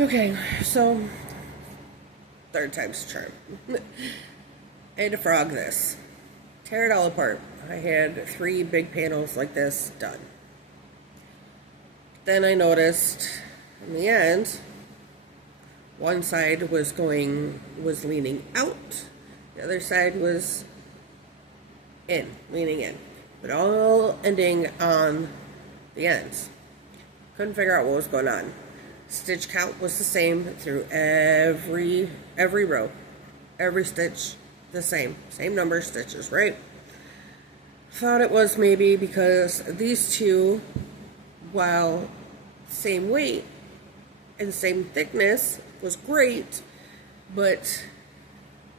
Okay, so third time's a charm. I had to frog this. Tear it all apart. I had 3 big panels like this done. Then I noticed in the end, one side was leaning out, the other side was leaning in, but all ending on the ends. Couldn't figure out what was going on. Stitch count was the same through every row, every stitch the same number of stitches, right? Thought it was maybe because these two, while same weight and same thickness, was great, but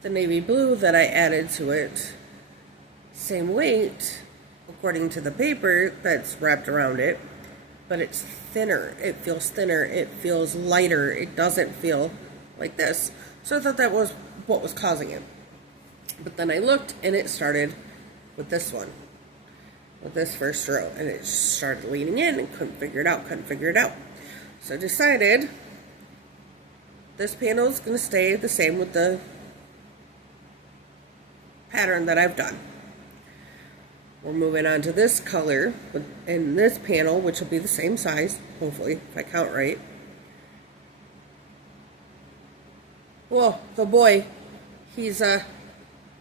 the navy blue that I added to it, same weight according to the paper that's wrapped around it, but it's thinner. It feels thinner. It feels lighter. It doesn't feel like this. So I thought that was what was causing it. But then I looked, and it started with this one, with this first row, and it started leaning in and couldn't figure it out. So I decided this panel is going to stay the same with the pattern that I've done. We're moving on to this color in this panel, which will be the same size, hopefully, if I count right. Well, the boy, he's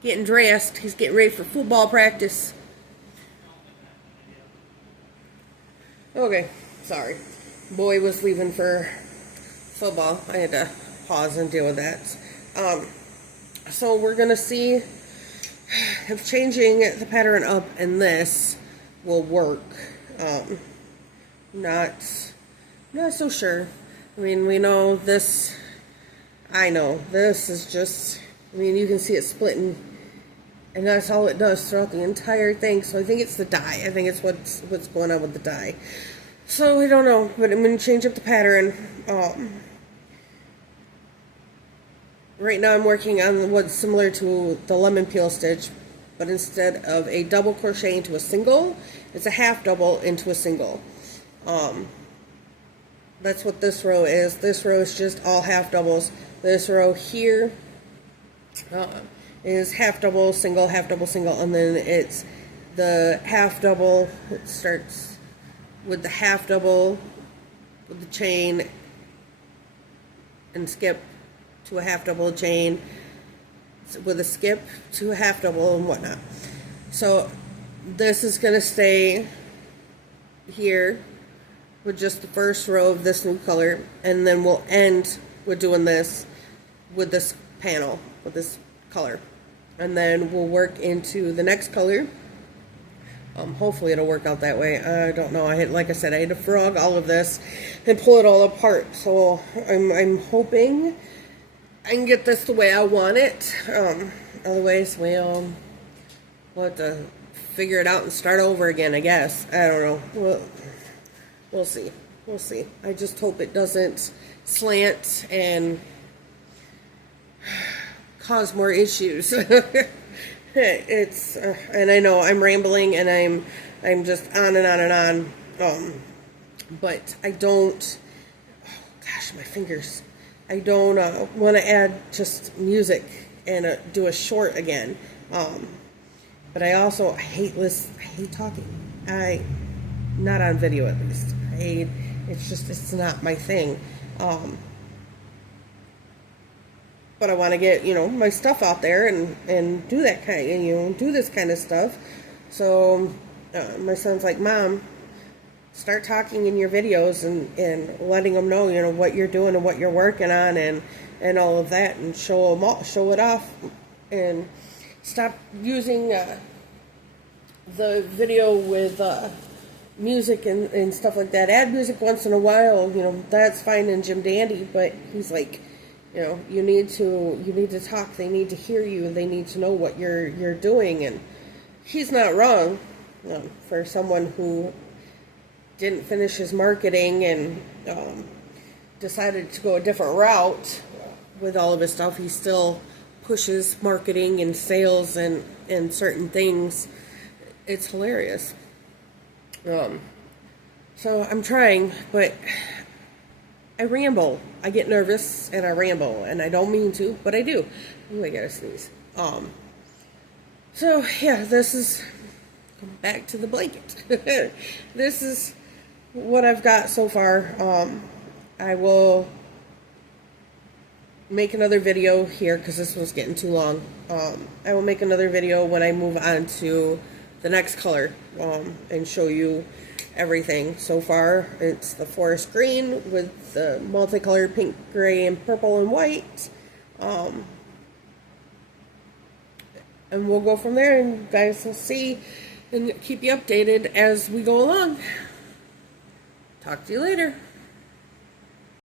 getting dressed. He's getting ready for football practice. Okay, sorry. Boy was leaving for football. I had to pause and deal with that. So we're going to see if changing the pattern up in this will work. Not so sure. I mean, we know this. I know this is just. I mean, you can see it splitting, and that's all it does throughout the entire thing. So I think it's the dye. I think it's what's going on with the dye. So I don't know, but I'm going to change up the pattern. Right now I'm working on what's similar to the lemon peel stitch, but instead of a double crochet into a single, it's a half double into a single. That's what this row is. This row is just all half doubles. This row here is half double, single, and then it's the half double. It starts with the half double with the chain and skip to a half double chain with a skip to a half double and whatnot. So this is going to stay here with just the first row of this new color, and then we'll end with doing this with this panel with this color, and then we'll work into the next color. Hopefully it'll work out that way. I don't know. Like I said, I had to frog all of this and pull it all apart. So I'm hoping I can get this the way I want it. Otherwise, we'll have to figure it out and start over again, I guess. I don't know. We'll see. We'll see. I just hope it doesn't slant and cause more issues. It's and I know I'm rambling and I'm just on and on and on. But I don't. Oh gosh, my fingers. I don't want to add just music and do a short again. But I also hate talking. Not on video at least. It's not my thing. But I want to get, my stuff out there and do that do this kind of stuff. So my son's like, Mom, start talking in your videos and letting them know, what you're doing and what you're working on and all of that, and show it off, and stop using the video with music and stuff like that. Add music once in a while, that's fine and Jim Dandy, but he's like, you need to talk. They need to hear you. They need to know what you're doing. And he's not wrong. For someone who didn't finish his marketing and decided to go a different route with all of his stuff, he still pushes marketing and sales and certain things. It's hilarious. So I'm trying, but I ramble. I get nervous and I ramble, and I don't mean to, but I do. Ooh, I gotta sneeze. So yeah, this is back to the blanket. This is what I've got so far. I will make another video here because this one's getting too long. I will make another video when I move on to the next color and show you everything. So far it's the forest green with the multicolored pink, gray, and purple and white. And we'll go from there, and you guys will see and keep you updated as we go along. Talk to you later.